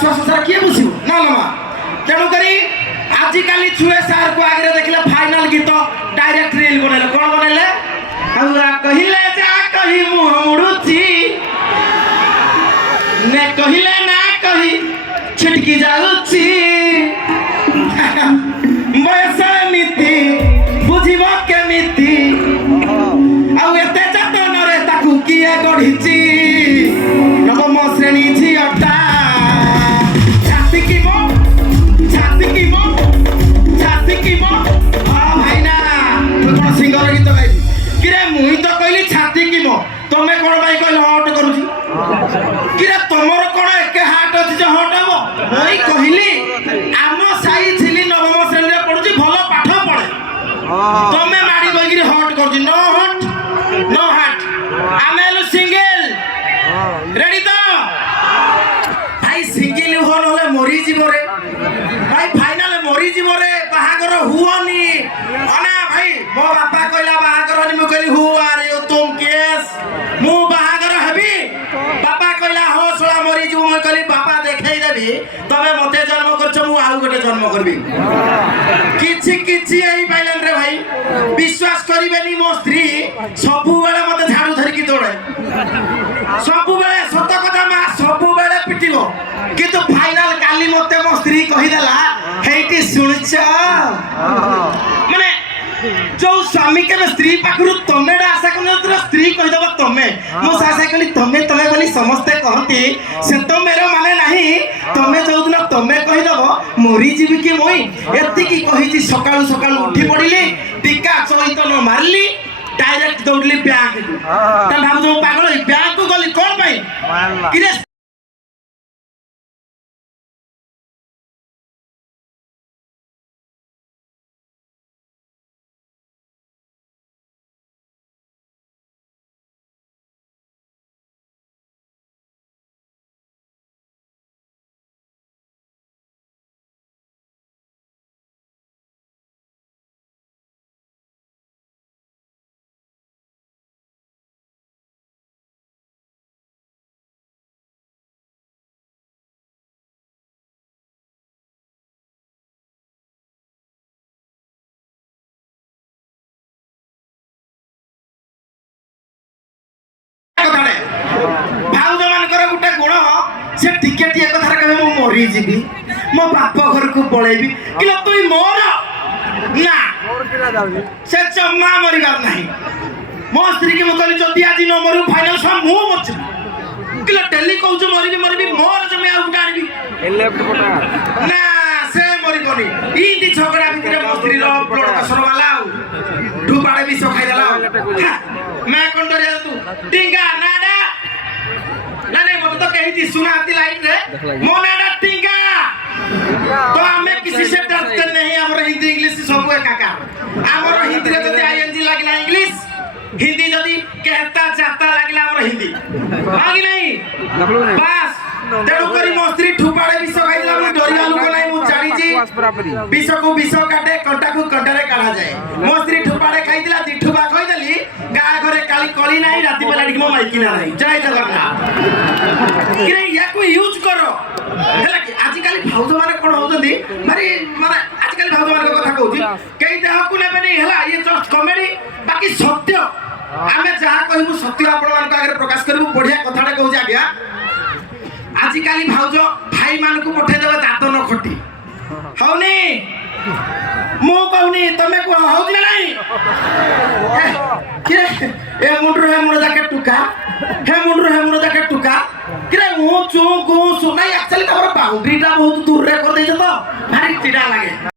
छुआ संसार किए बुझिबो ना ना तेणु करी आजिकल छुए सार को आगे देखले फाइनल गीत डायरेक्ट रील बनैले कोन बनैले हमरा कहिले जा कहि मुह मुड़ुची ने कहिले ना कहि छिटकी जाउची बयस नीति बुझिब केमिति आउ एते जतन रे ताकू किए गढ़िची नवम श्रेणी झियटा छाती की मो भाईना तू कौन सिंगर गीत गाई किरे मुई तो कहली छाती की मो तमे कोन भाई कहल हट करूची किरे तमर कोन एके हाट अछि जे हट हबो मुई कहली आम साई छिली नवम श्रेणी रे पढुची भलो पाठ पढे तमे माडी बगिरी हट करूची नो हट आमे हेलु सिंगल रेडी तो भाई सिंगल हो नले मरी जीव रे भाई फाइनल मरी जीव रे बाहागर हुओनी अना भाई मो बापा कहला बाहागर नि मु कहली हु आर यू तुम केस मु बाहागर हेबी बापा कहला हो सोला मरी जीव मु कहली बापा देखै देबी तबे मते जन्म करछ मु आउ गोटे जन्म करबी किछि एई पाइलन रे भाई विश्वास करिबेनी मो स्त्री सबु बेले मते झाड़ू धरि की दौड़े सबु बेले सत कथा मा सबु बेले पिटिबो किंतु फाइनल काली मते मो स्त्री कहि देला हेटी सुनछ माने जो स्वामी के स्त्री पाखरु तमेडा आशा करन तर स्त्री कहि दबो तमे मो आशा कली तमे बोली समस्त कहती से तो मेरो माने नाही तमे जो दिन तमे कहि दबो मोरी जीवी की मोई एति की कहिची सकाळु सकाळु उठी पडिली टीका चैतन मारली डायरेक्ट दौड़ली बैंक को त भाव जो पागल बैंक को गली कोन भाई किरे से टिकेट एक कथा कहे मो मरी जीवी मो बाप घर को पळेबी किलो तुई मोर ना से जम्मा मरिबार नाही मो स्त्री के मुकली जदी आज न मरु फाइनल सब मु मरछ किलो डेली कहू मरिबी मोर जमे आ उठाणबी लेफ्ट पटा ना से मरिबनी ई दी झगड़ा भितर मो स्त्री रो ब्लड प्रेशर वाला ढुबाड़े भी सो खाइ देला मैं कोन डरे तू टिंगा नाडा ना नहीं मत तो कही थी सुना आती लाइन रे मोनाडा टिंगा तो हमें किसी से डरते नहीं हमर हिंदी इंग्लिश सब एकाका हमर हिंदी रे जदी आईएनजी लागिला इंग्लिश हिंदी जदी कहता जाता लागिला हमर हिंदी आगी नहीं बस तेणु करी मो स्त्री ठुपाड़े विष खाइला मु डरिया लोक नाही मु जानि छी विष को विष काटे कंटा को कंटा रे काढा जाए मो स्त्री ठुपाड़े खाइदिला दिठुबा कहि देली गा घरे काली कली नाही राती बेला डिक मो माइकिना नाही जय जगन्नाथ किरे याको यूज करो हैला कि आजि काली भाउज माने कोन होउतंदी माने आजि काली भाउज माने कथा कहउची केई देह को नेबे नहीं हैला ये जस्ट कॉमेडी बाकी सत्य आमे जहा कहिबु सत्य आपण मान आगे प्रकाश करबु बढ़िया कथाडा कहउची आज्ञा आजिकाली भाउज भाई मान को पठे देबे दात न खटी हौनी मो कहउनी तमे को हौज नाही के ए मुंडरो जाके टुका हे मुंडरो जाके टुका किरे मो चो गो सो नाही एक्चुअली तमर बाउंड्री टा बहुत दूर रे कर देछ तो भारी चिड़ा लागे